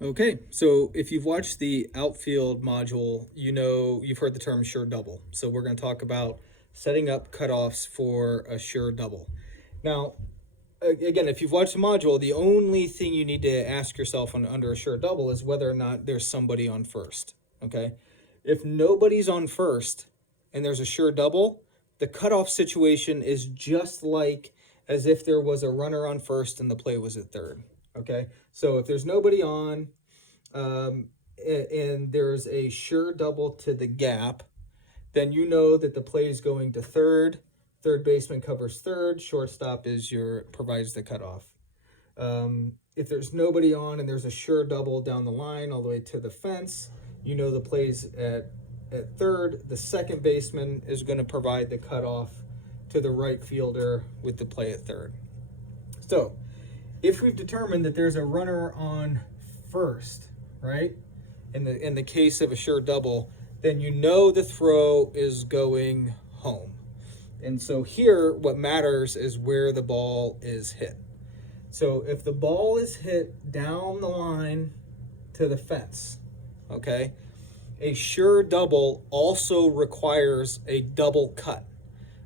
Okay, so if you've watched the outfield module, you know you've heard the term sure double. So we're going to talk about setting up cutoffs for a sure double. Now, again, if you've watched the module, the only thing you need to ask yourself under a sure double is whether or not there's somebody on first. Okay, if nobody's on first and there's a sure double, the cutoff situation is just like as if there was a runner on first and the play was at third. Okay, so if there's nobody on, um, and there's a sure double to the gap, then you know that the play is going to third. Third baseman covers third. Shortstop provides the cutoff. If there's nobody on and there's a sure double down the line all the way to the fence, you know the play's at third. The second baseman is going to provide the cutoff to the right fielder with the play at third. So if we've determined that there's a runner on first, right, in the case of a sure double, then you know the throw is going home. And so here, what matters is where the ball is hit. So if the ball is hit down the line to the fence, okay, a sure double also requires a double cut.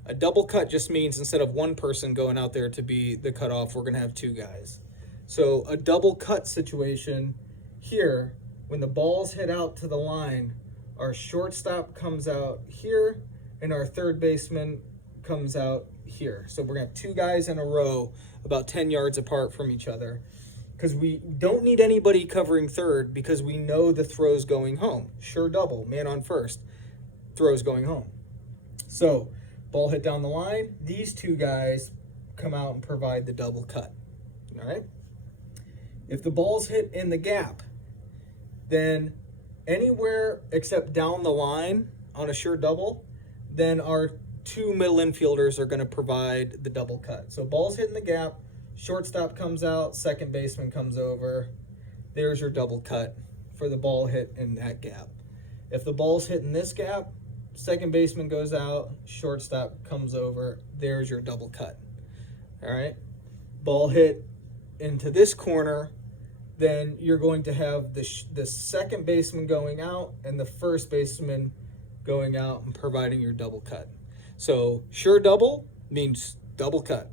A double cut just means instead of one person going out there to be the cutoff, we're going to have two guys. So a double cut situation here, when the ball's hit out to the line, our shortstop comes out here and our third baseman comes out here. So we're going to have two guys in a row about 10 yards apart from each other because we don't need anybody covering third because we know the throw's going home. Sure double, man on first, throw's going home. So ball hit down the line, these two guys come out and provide the double cut. All right? If the ball's hit in the gap, then anywhere except down the line on a sure double, then our two middle infielders are going to provide the double cut. So ball's hit in the gap, shortstop comes out, second baseman comes over. There's your double cut for the ball hit in that gap. If the ball's hit in this gap, second baseman goes out, shortstop comes over. There's your double cut. All right. Ball hit into this corner, then you're going to have the second baseman going out and the first baseman going out and providing your double cut. So sure double means double cut.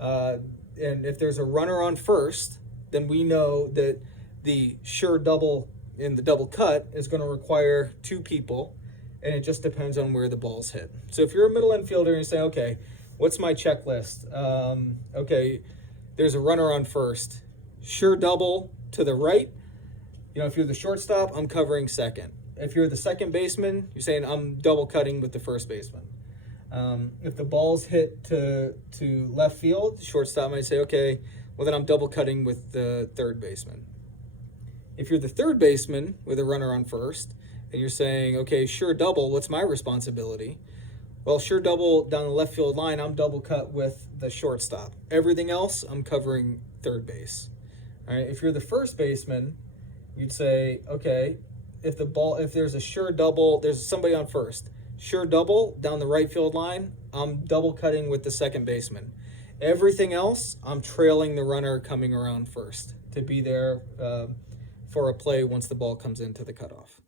And if there's a runner on first, then we know that the sure double in the double cut is going to require two people, and it just depends on where the ball's hit. So if you're a middle infielder and you say, okay, what's my checklist? Okay, there's a runner on first. Sure double to the right. You know, if you're the shortstop, I'm covering second. If you're the second baseman, you're saying I'm double cutting with the first baseman. If the ball's hit to left field, shortstop might say, okay, well then I'm double cutting with the third baseman. If you're the third baseman with a runner on first, and you're saying, okay, sure double, what's my responsibility? Well, sure double down the left field line, I'm double cut with the shortstop. Everything else, I'm covering third base. All right. If you're the first baseman, you'd say, okay, if there's a sure double, there's somebody on first. Sure double down the right field line, I'm double cutting with the second baseman. Everything else, I'm trailing the runner coming around first to be there for a play once the ball comes into the cutoff.